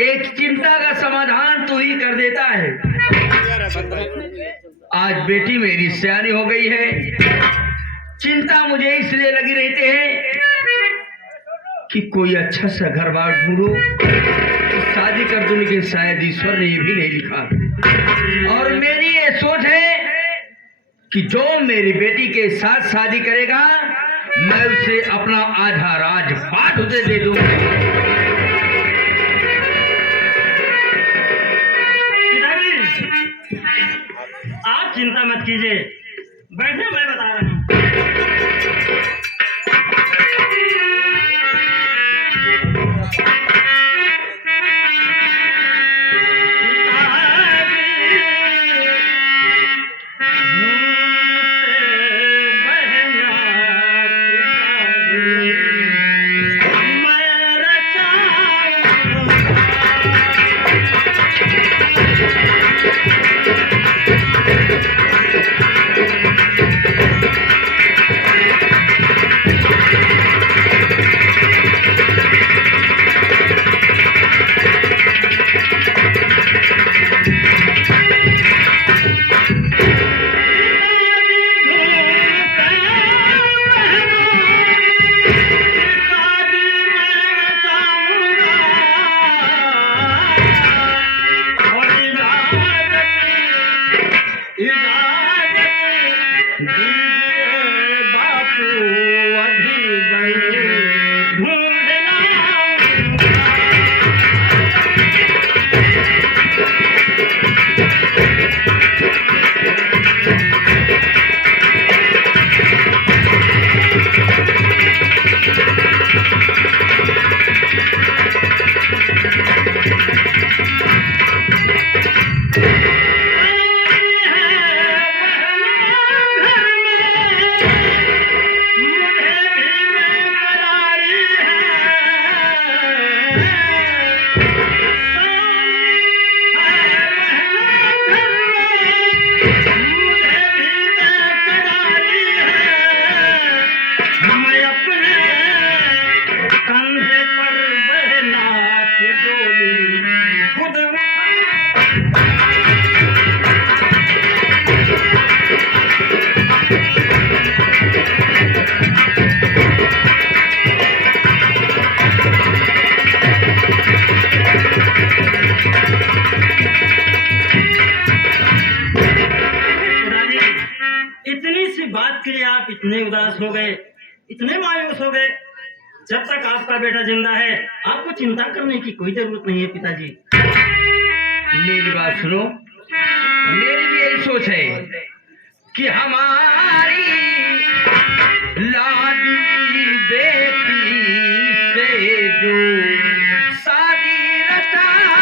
एक चिंता का समाधान तू ही कर देता है। आज बेटी मेरी सयानी हो गई है, चिंता मुझे इसलिए लगी रहती है कि कोई अच्छा सा घर बार ढूंढो, शादी कर दूं, लेकिन शायद ईश्वर ने ये भी नहीं लिखा। और मेरी ये सोच है कि जो मेरी बेटी के साथ शादी करेगा मैं उसे अपना आधा राजपाट उसे दे दूंगा। आप चिंता मत कीजिए, बैठे, मैं बता रहा हूँ। आप इतने उदास हो गए, इतने मायूस हो गए। जब तक आपका बेटा जिंदा है आपको चिंता करने की कोई जरूरत नहीं है पिताजी। मेरी बात सुनो, मेरी भी यही सोच है कि हमारी लाडली बेटी से जो शादी रचाएगा,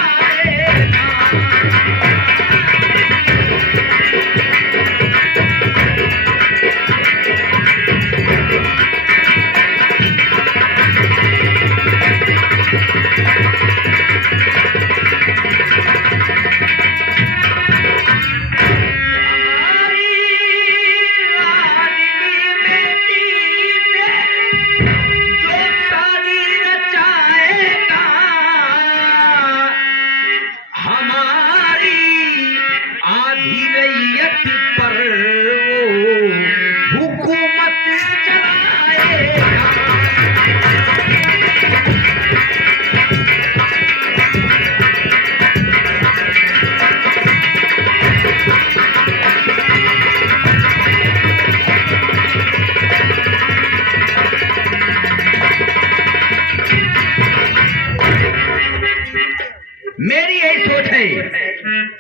मेरी यही सोच है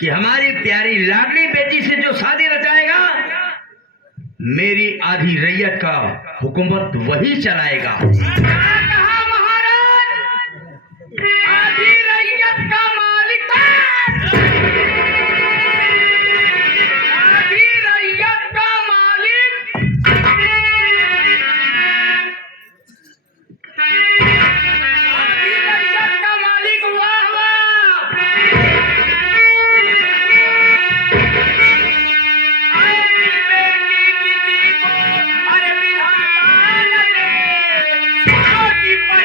कि हमारी प्यारी लाडली बेटी से जो शादी रचाएगा मेरी आधी रैयत का हुकूमत वही चलाएगा। महाराज, आधी रैयत का मालिक, आधी रैयत का मालिक, आधी रैयत का मालिक। वाह वाह, अरे विधाता ने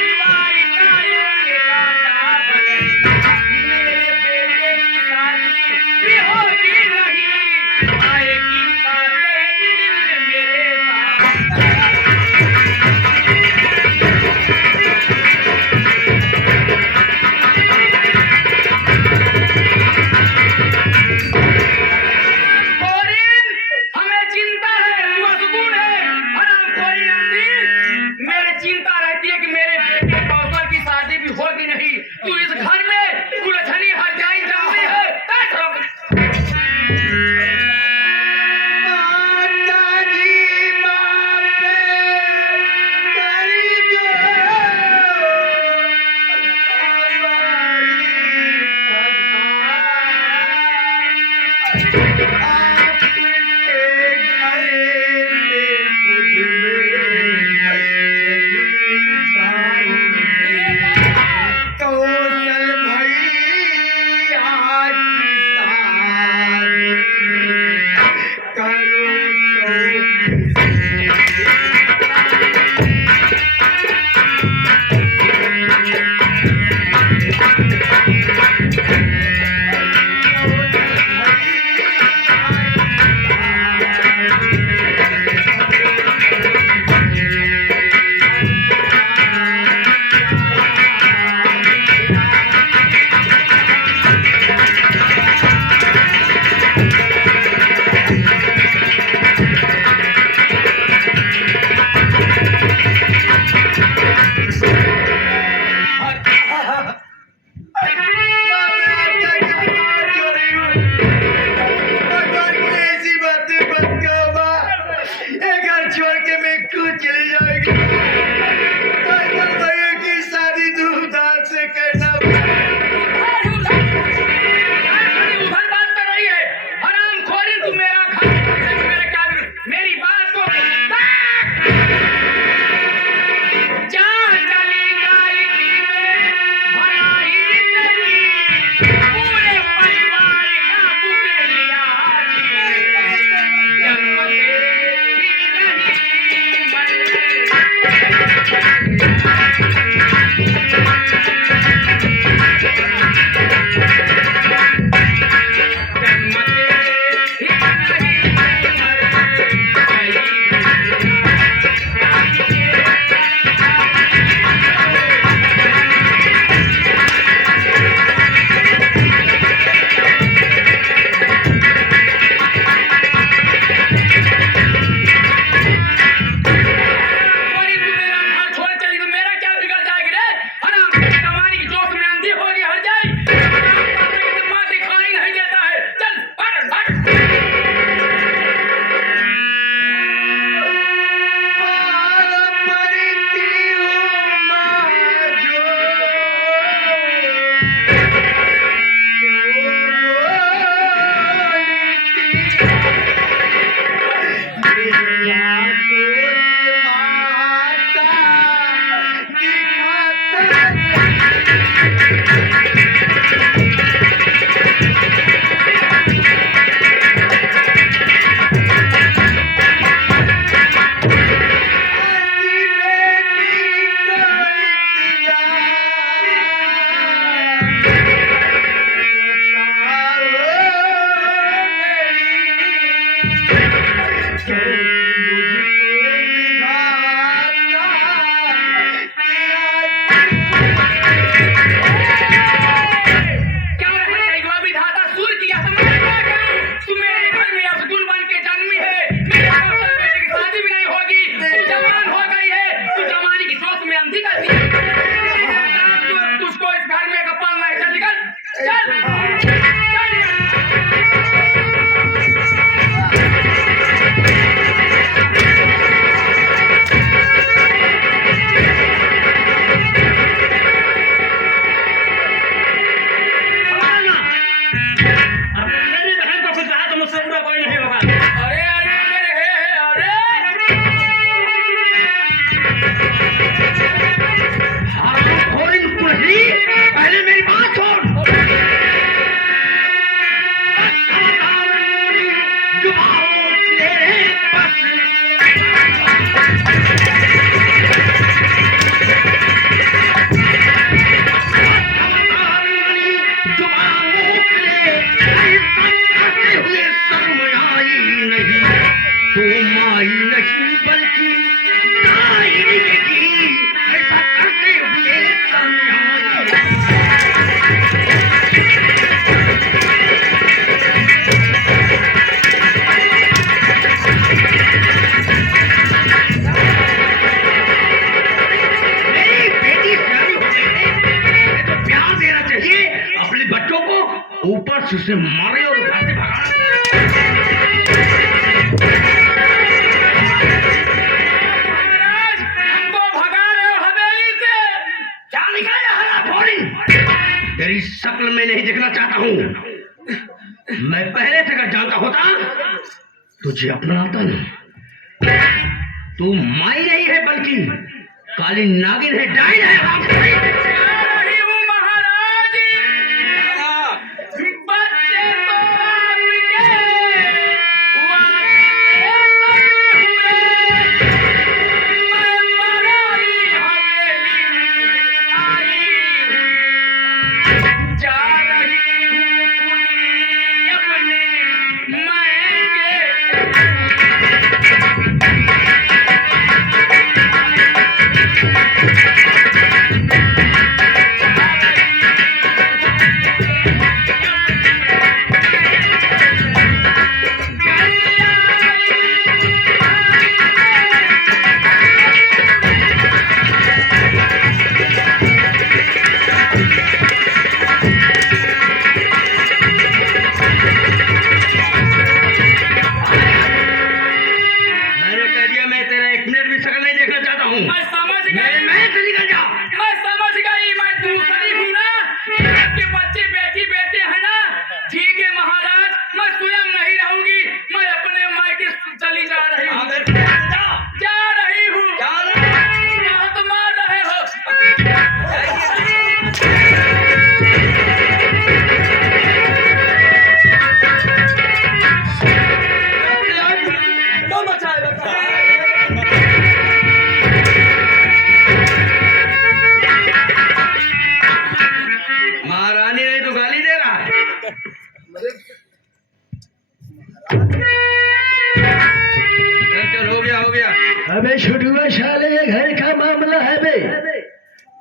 ऐसी बातें मत करो माँ, ये घर छोड़ के मैं खुद चली जाएगी। भैया की शादी धूमधाम से करना। उधर बात कर रही है, हराम खोरी, तू मेरा घर, मेरा क्या, मेरी बात को जा चली गई थी मैं, भलाई तेरी, पूरे परिवार का तुझे लिया जन्म ऊपर से उसे मारे और उठा के भगा। महाराज, हमको भगा रहे हो हवेली से? क्या निकल रहा थोड़ी? तेरी शक्ल में नहीं देखना चाहता हूँ। मैं पहले से अगर जानता होता तुझे अपनाता नहीं। तू माई नहीं है बल्कि काली नागिन है, डाइन है। मैं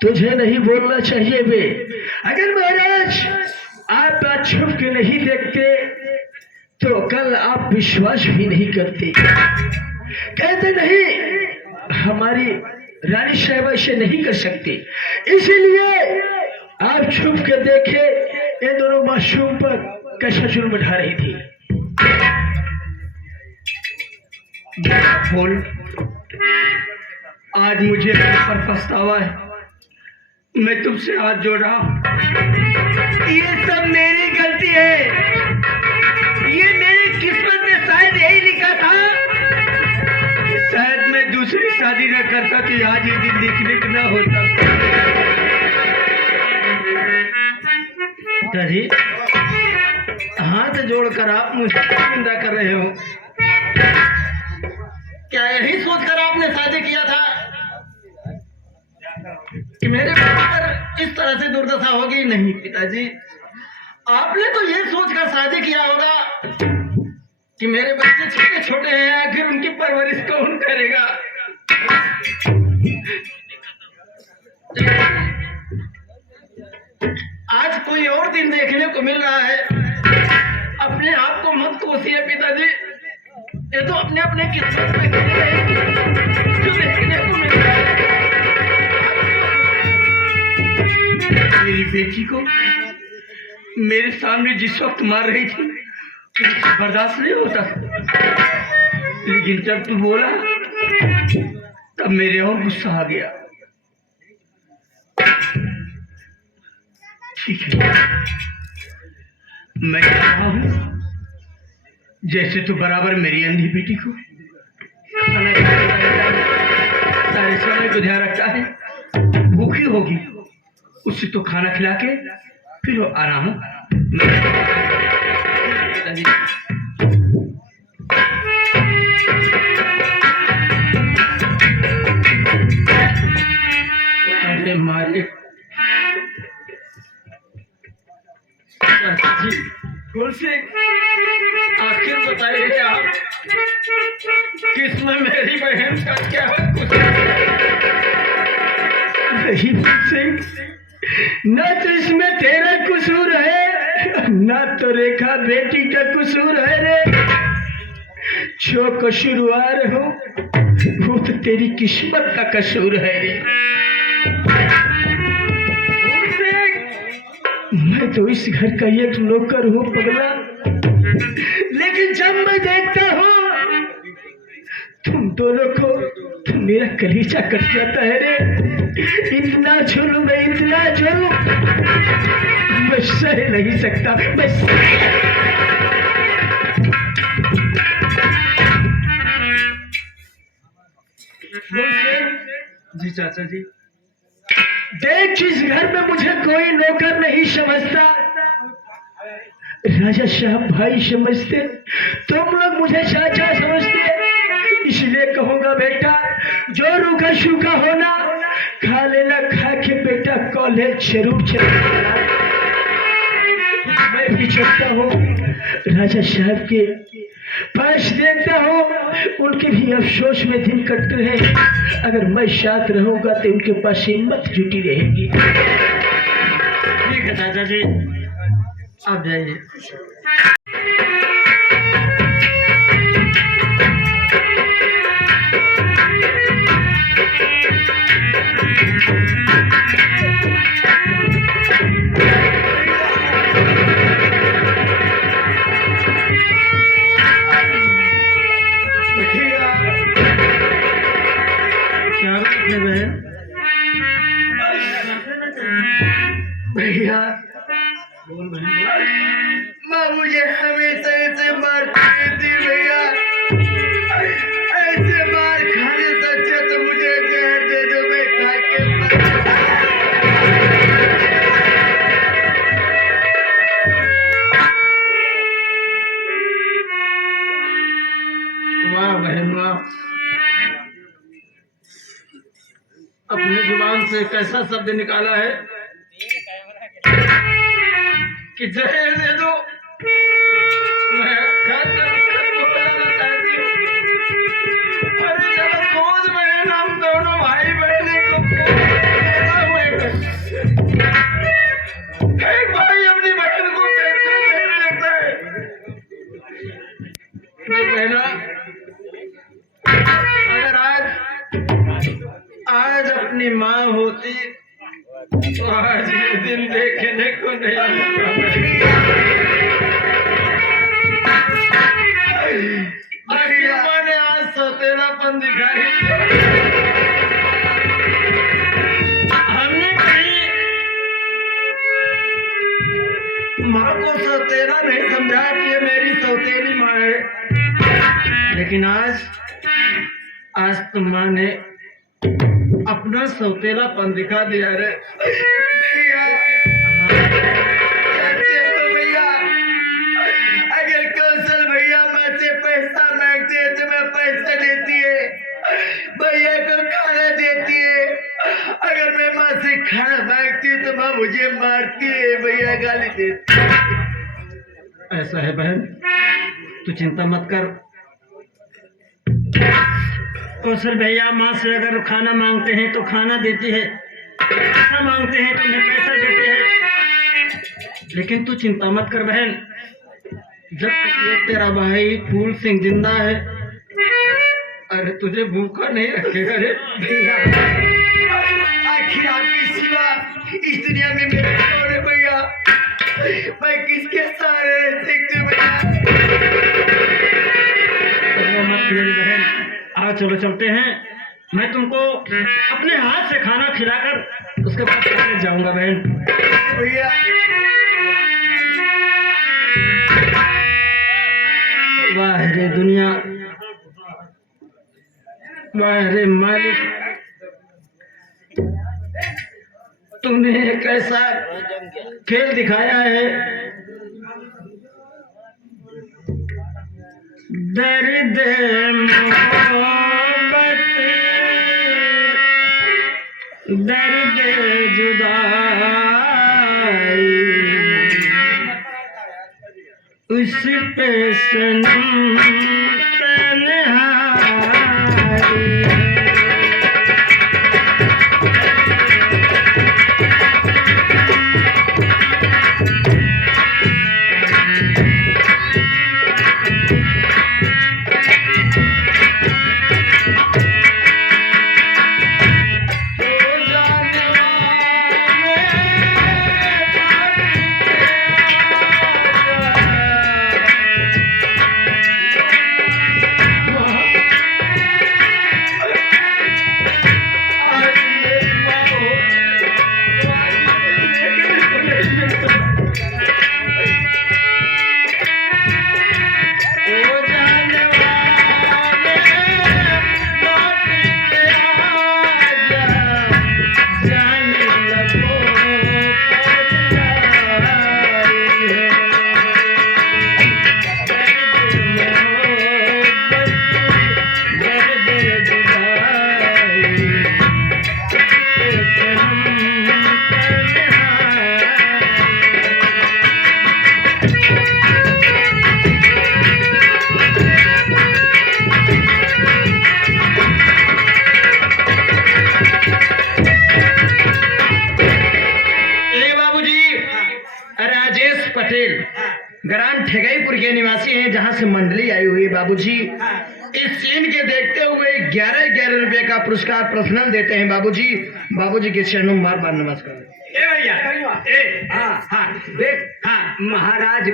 तुझे नहीं बोलना चाहिए बे। अगर महाराज आप बात छुप के नहीं देखते तो कल आप विश्वास भी नहीं करते। कहते नहीं हमारी रानी साहब ऐसे नहीं कर सकती, इसीलिए आप छुप के देखे ये दोनों मासूम पर कैसा जुल्म ढा रही थी। बोल, आज मुझे पर पछतावा है, मैं तुमसे हाथ जोड़ रहा हूं। ये सब मेरी गलती है, ये मेरी किस्मत में शायद यही लिखा था। शायद मैं दूसरी शादी न करता तो आज ये दिन देखने को न होता। पिताजी, हाथ जोड़कर आप मुझे निंदा कर रहे हो। क्या यही सोचकर आपने शादी किया था कि मेरे पर इस तरह से दुर्दशा होगी? नहीं पिताजी, आपने तो ये सोचकर शादी किया होगा कि मेरे बच्चे छोटे छोटे हैं, आखिर उनकी परवरिश कौन करेगा। आज कोई और दिन देखने को मिल रहा है, अपने आप को मत कोसिए पिताजी, ये तो अपने अपने किस्मत में जो देखने को मिल रहा है। मेरी बेटी को मेरे सामने जिस वक्त मार रही थी बर्दाश्त नहीं होता, लेकिन जब तू बोला तब मेरे और गुस्सा आ गया। ठीक है, मैं कह रहा हूं जैसे तू बराबर मेरी अंधी बेटी को खाना सारे समय को ध्यान रखता है, भूखी होगी उसे तो खाना खिला के फिर वो आराम। अरे मालिक, आखिर बताइए आप किसमें मेरी बहन का क्या सिंह, न तो इसमें तेरा कसूर है न तो रेखा बेटी का कसूर है रे। जो कसूरवार हो वो तो तेरी किस्मत का कसूर है रे। मैं तो इस घर का एक नौकर हूँ पगला, लेकिन जब मैं देखता हूँ तुम दोनों को तो मेरा कलीजा कट जाता है रे। इतना जुल्म, मैं इतना जुल्म मैं सह नहीं सकता। मैं जी चाचा जी, देख इस घर में मुझे कोई नौकर नहीं समझता, राजा साहब भाई समझते, तुम लोग मुझे चाचा समझते। इसलिए कहूंगा बेटा, जो रूखा सूखा होना खा लेना, खा के बेटा कॉलेज जरूर चलना। मैं भी चलता हूँ राजा साहब के पास, देखता हूँ उनके भी अफसोस में दिन कटते हैं। अगर मैं साथ रहूंगा तो उनके पास हिम्मत जुटी रहेगी। ठीक है चाचा जी, आप जाइए। भैया माँ मुझे हमेशा ऐसे मारती थी भैया, ऐसे मार खाने से अच्छा तो मुझे जहर दे दो, मैं खा के वाह बहन वाह, अपने जुबान से कैसा शब्द निकाला है कि जहर दे दो, मैं खाकर बोलना चाहती हूँ। अरे जरा सोच बहन, हम दोनों भाई बहन को देखने को नहीं मिलता। बढ़िया। मैंने आज सौतेलापन दिखाई। हमने कहीं माँ को सौतेला नहीं समझा कि ये मेरी सौतेली माँ है, लेकिन आज तो माँ ने अपना सौतेलापन दिखा दिया रे। भैया जानते हो भैया, अगर कौशल भैया मुझसे पैसा मांगते हैं तो मैं पैसा देती है, भैया को खाना देती है। अगर मैं माँ से खाना मांगती हूँ तो माँ मुझे मारती है, भैया गाली देती है। ऐसा है बहन, तू चिंता मत कर। कौशल भैया माँ से अगर खाना मांगते हैं तो खाना देती है, पैसा मांगते हैं तो उन्हें पैसा देते हैं। लेकिन तू चिंता मत कर बहन, जब तक ये तेरा भाई फूल सिंह जिंदा है, अरे तुझे भूखा नहीं रखेगा रे भैया आखिर आपकी सिवा इस दुनिया में मेरे कौन है भैया? मैं किसके सहारे रह सकती हूँ भैया? मत मेरी बहन, आओ चलो चलते हैं। मैं तुमको अपने हाथ से खाना खिलाकर उसके बाद लेके जाऊंगा बहन। भैया वाह रे दुनिया, वाह रे मालिक, तुमने एक ऐसा खेल दिखाया है। दर्द मोहब्बत, दर्द जुदाई, उस पे सनम तन्हाई। ग्राम ठेगाईपुर के निवासी हैं, जहां से मंडली आई हुई। बाबूजी इस सीन के देखते हुए 11-11 रुपए का पुरस्कार पर्सनल देते हैं। बाबूजी बाबूजी के चरणों में बार बार नमस्कार। ए भैया ए हाँ देख महाराज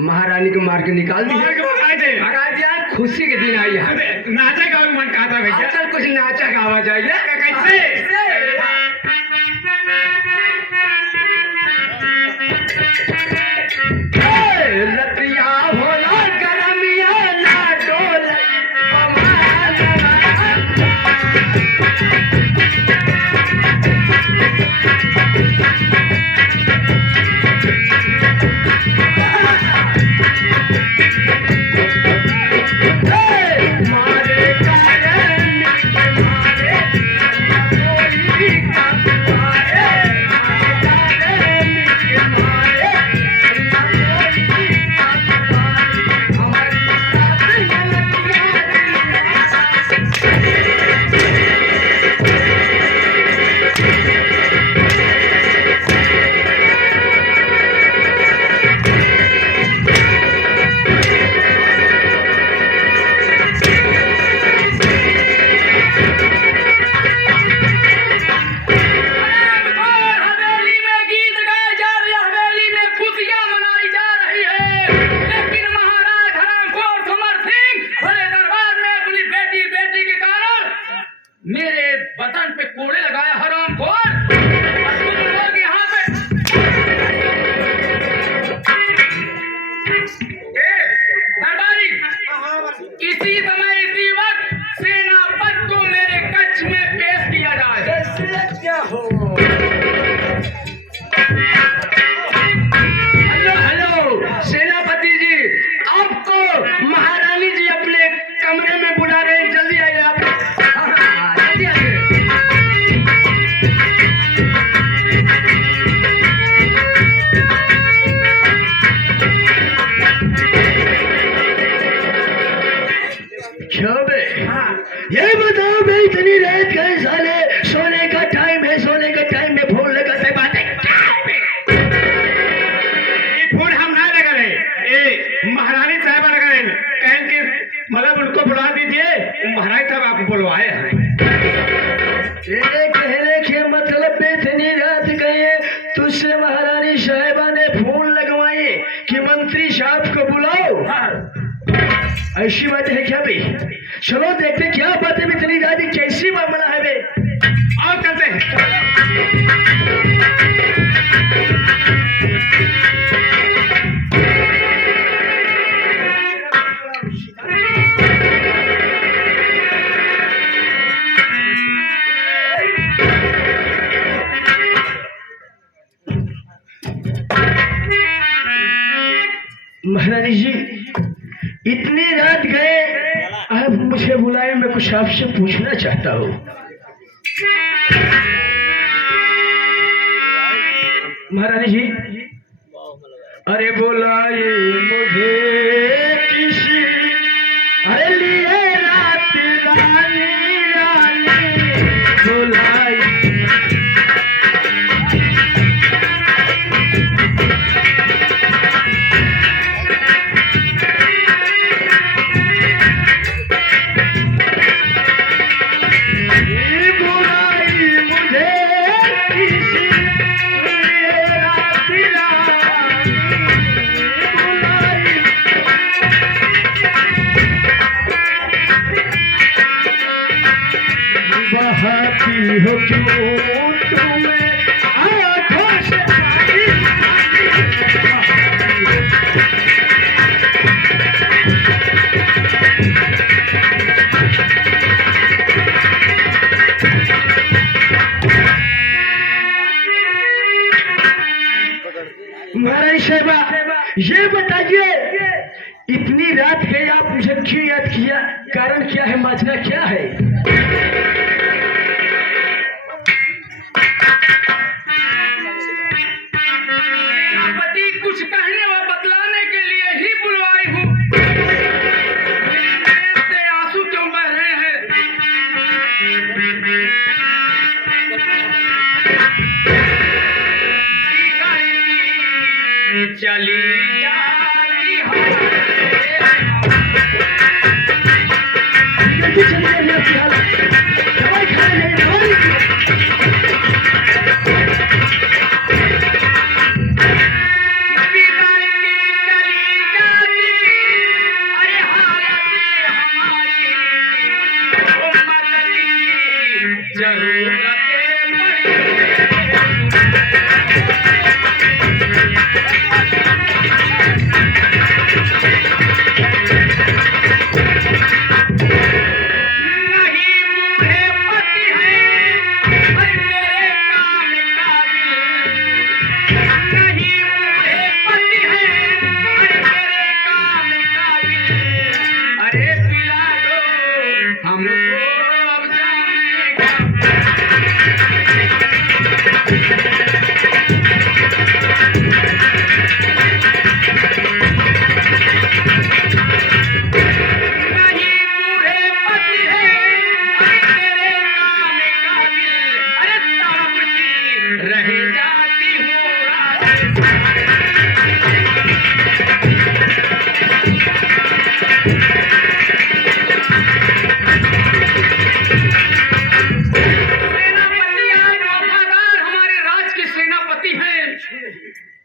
महारानी को मार के निकाल दिया। महाराज यार खुशी के दिन आई है। नाचा गाँव मन कहा था भैया, चल कुछ नाचा गावा चाहिए। कैसे रतिया होला गरमिया ना डोले मारे कारण मारे कोई का मारे ऐसी बात है क्या बे? चलो देखते क्या बात है मितनी दादी, कैसी मामला है बे? आओ चलते हैं। महारानी जी इतनी रात गए, आप मुझे बुलाए, मैं कुछ आपसे पूछना चाहता हूँ। महारानी जी, अरे बुलाए मुझे किसी, अरे लिए रात रानी रानी बुलाए। हो क्यों तुम्हें आँखों से महारानी साहिबा, ये बताइए इतनी रात है आप मुझे क्यों याद किया? कारण क्या है, माजरा क्या है? सेनापति कुछ कहने व बतलाने के लिए ही बुलवाई हूँ। मेरी नयन से आंसू क्यों बह रहे हैं? चली जाती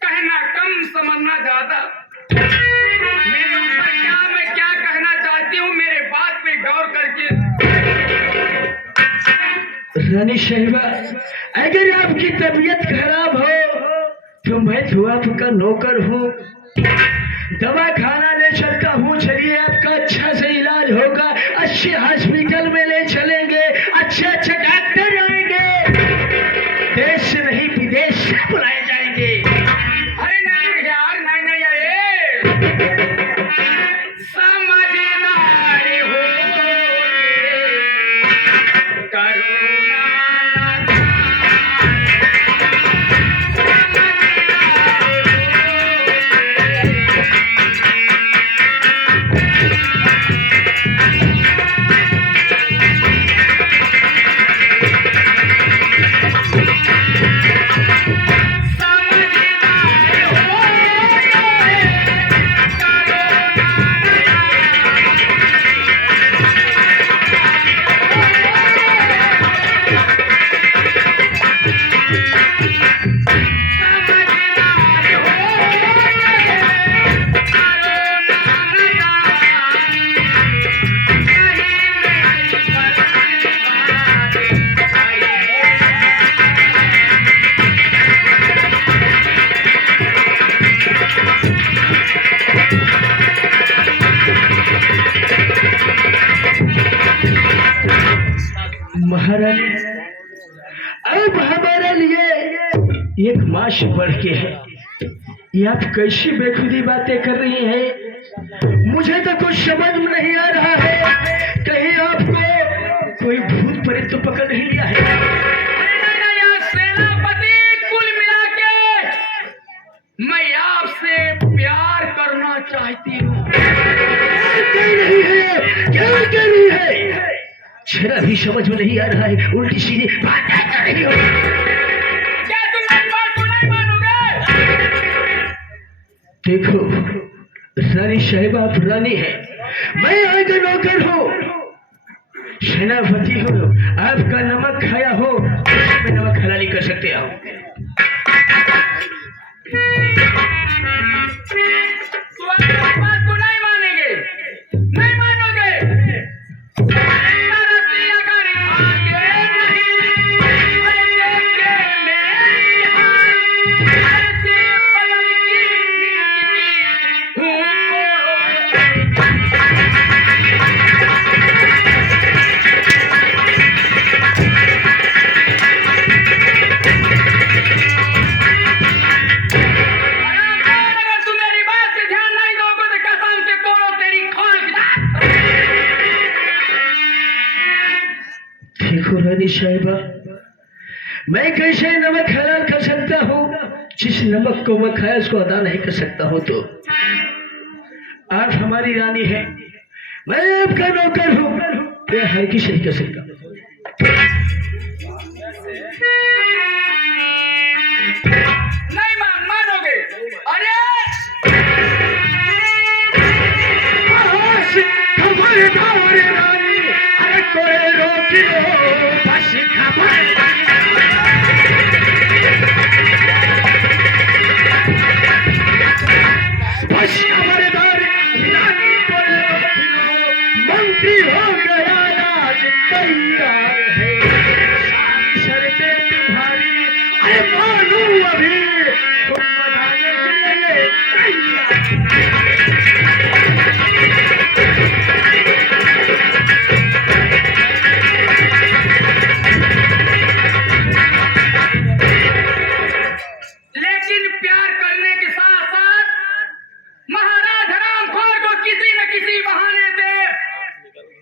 कहना कम समझना ज्यादा। मेरे ऊपर क्या, मैं क्या कहना चाहती हूँ, मेरे बात पे गौर करके। रानी साहिबा, अगर आपकी तबीयत खराब हो तो मैं तो आपका नौकर हूँ, दवा खाना ले चलता हूँ। चलिए आपका अच्छा से इलाज होगा, अच्छे हॉस्पिटल में ले चलेंगे, अच्छे अच्छे डॉक्टर आएंगे, देश से नहीं विदेश से बुलाए जाएंगे। अरे नहीं यार, नहीं नहीं समझदारी हो करुणा माँ से बढ़ के है। ये आप कैसी बेखुदी बातें कर रही हैं? मुझे तो कुछ समझ में नहीं आ रहा है। कहीं आपको कोई भूत प्रेत तो पकड़ नहीं लिया है? सेनापति, कुल मिला के मैं आपसे प्यार करना चाहती हूँ। क्या कह रही है? जरा भी समझ में नहीं आ रहा है। उल्टी सीधी बातें कर रही हो। क्या तुम मेरी बात को नहीं मानोगे? देखो रानी साहिबा, आप रानी है, मैं आगे नौकर हूँ, सेनापति हो। आपका नमक खाया हो, मैं नमक हलाली कर सकते हो। तो आप मेरी बात को नहीं मानेंगे, नहीं मानोगे। तरसी अगर आगे नहीं, अरे देखे मेरी हार, ऐसे पलक की खिड़की हूँ अगर तुम मेरी बात पे ध्यान नहीं दोगे तो कसम से बोलो तेरी खोल देखो रानी साहिबा, मैं कैसे नमक हलाल कर सकता हूँ? जिस नमक को मैं खाया उसको अदा नहीं कर सकता हूँ। तो आप हमारी रानी है, मैं आपका नौकर हूँ, मैं हर किसी नहीं कर सकता। नहीं मानोगे। अरे खबर रानी, अरे कोई रोकियो, बस खबर। बस खबरदार रानी, कोई रोकियो, मंत्री हो गया आज तैयार है। शर्तें तुम्हारी, अरे मानू अभी, तुम बनाने के लिए तैयार। लेकिन प्यार करने के साथ साथ महाराज हरामखोर को किसी न किसी बहाने से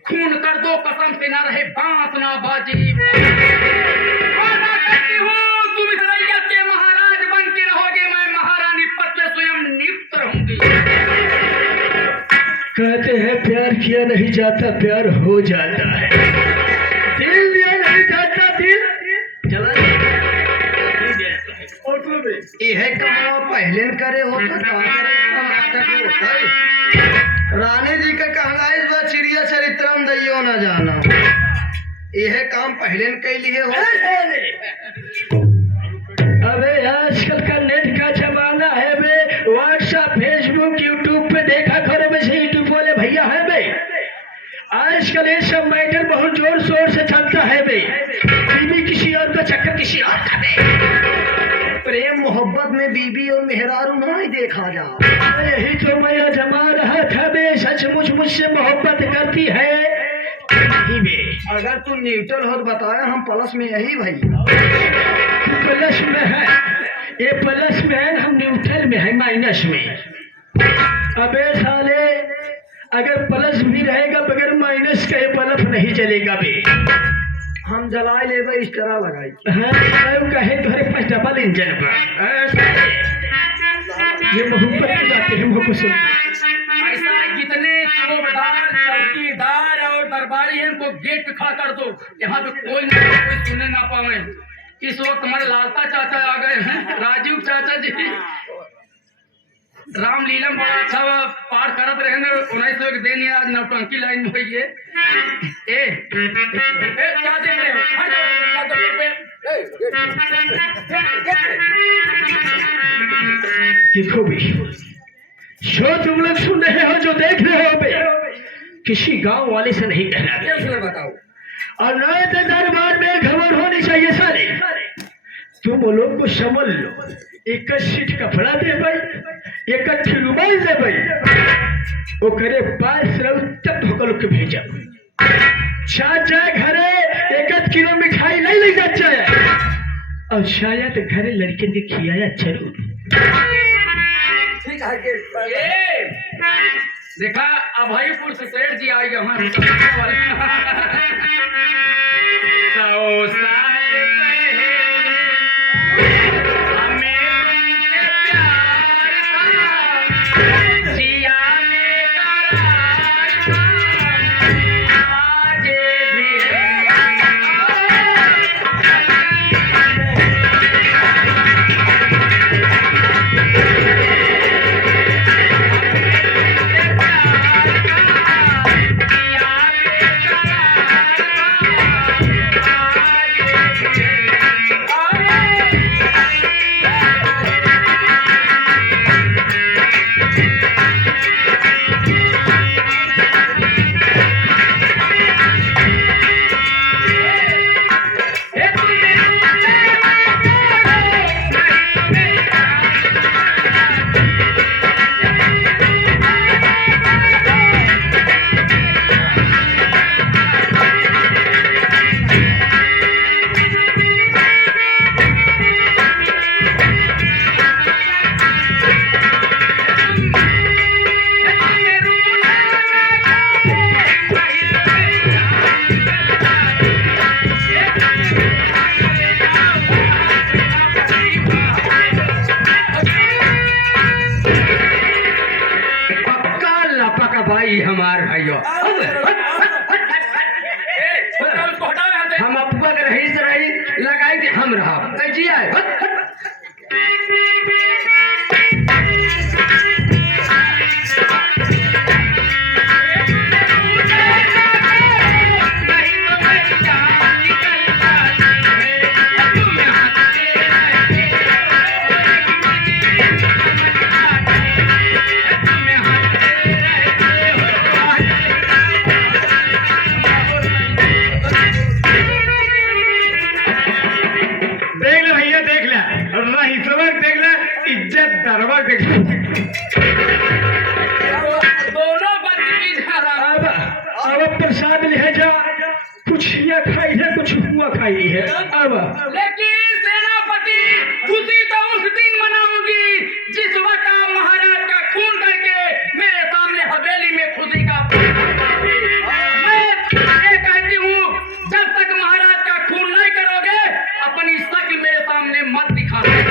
खून कर दो, कसम से ना रहे बांस ना बाजी। वादा करती हूँ तुम इस रैयत के महाराज बन के रहोगे, मैं महारानी पद पे स्वयं नियुक्त रहूंगी। कहते हैं प्यार किया नहीं जाता, प्यार हो जाता है। दिल दिया नहीं जाता, दिल चला जाता है। यह कमावा पहले न करे हो तो का करे इतना नाटक होता है। रानी जी का कहना है इस बार चिड़िया चरित्रम दैयो न जाना। यह काम पहले न कैली है हो। अबे आजकल का नेट का जमाना है बे, व्हाट्सएप फेसबुक यूट्यूब पे देखा करो बे, यूट्यूब वाले भैया है बे। आजकल ये सब मैटर बहुत जोर शोर से चलता है बे। बीवी किसी और का चक्कर किसी और का बे। प्रेम मोहब्बत में बीबी और मेहरारू नहीं देखा जा। यही तो मैं जमा रहा था बे, सचमुच मुझसे मोहब्बत करती है नहीं बे। अगर तू न्यूट्रल हो तो बताया, हम प्लस में यही भाई। प्लस में है, ये प्लस में है, हम न्यूट्रल में है, माइनस में। अबे साले, अगर प्लस भी रहेगा बगैर माइनस का ये बल्ब नहीं जलेगा बे। हम जलाए ले इस तरह लगाई। हाँ, कहे तुम्हारे पास डबल इंजन का। ये मोहब्बत की बातें हैं, मोहब्बत सुन। ऐसा जितने सूबेदार, चौकीदार और दरबारी हैं उनको गेट पे खड़ा कर दो, यहाँ पे कोई सुने ना पावे। इस वक्त हमारे लालता चाचा आ गए हैं, राजीव चाचा जी। रामलीलम बड़ा अच्छा पार करत रहेंगे। 1901 दिन आज नौटंकी लाइन में हुई है। क्या देख रहे हो? हट जाओ, क्या दो पे? देखो भी, जो तुम लोग सुन रहे हो, जो देख रहे हो बे, किसी गांव वाले से नहीं कहना बे। बताओ। और नए दरबार में खबर होनी चाहिए सारे। तुम लोग को समझ लो, एक सीट कपड़ा दे भाई, एक रुमाल दे भाई, वो करे पास रहो तब धोकर के भेजा। चाचा घरे 1 किलो मिठाई नहीं ले जाए, और शायद घरे लड़के ने खियाया जरूर। ठीक है के ए, देखा अभयपुर से सेठ जी आए हमारे 100 साल पहले हमें तुमसे प्यार था, जिया में करार था, आज भी है। भाई हमार भाइयों हम अब्बा के रही से रही लगाई कि हम रहा कैसी आए दोनों अब प्रसाद लिहाजा कुछ या खाई है कुछ हुआ खाई है। अब लेकिन सेनापति खुशी तो उस दिन मनाऊंगी जिस वक्त आप महाराज का खून करके मेरे सामने हवेली में खुशी का मैं ये कहती हूँ जब तक महाराज का खून नहीं करोगे अपनी शक्ल मेरे सामने मत दिखाना।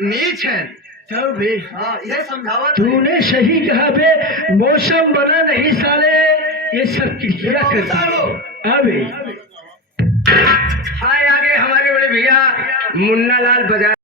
नीच है चल बे। हाँ यह समझावा तूने सही कहा बे, मौसम बना नहीं साले, ये सब क्या कर दो। अबे हाय आगे हमारे बड़े भैया मुन्ना लाल बाजार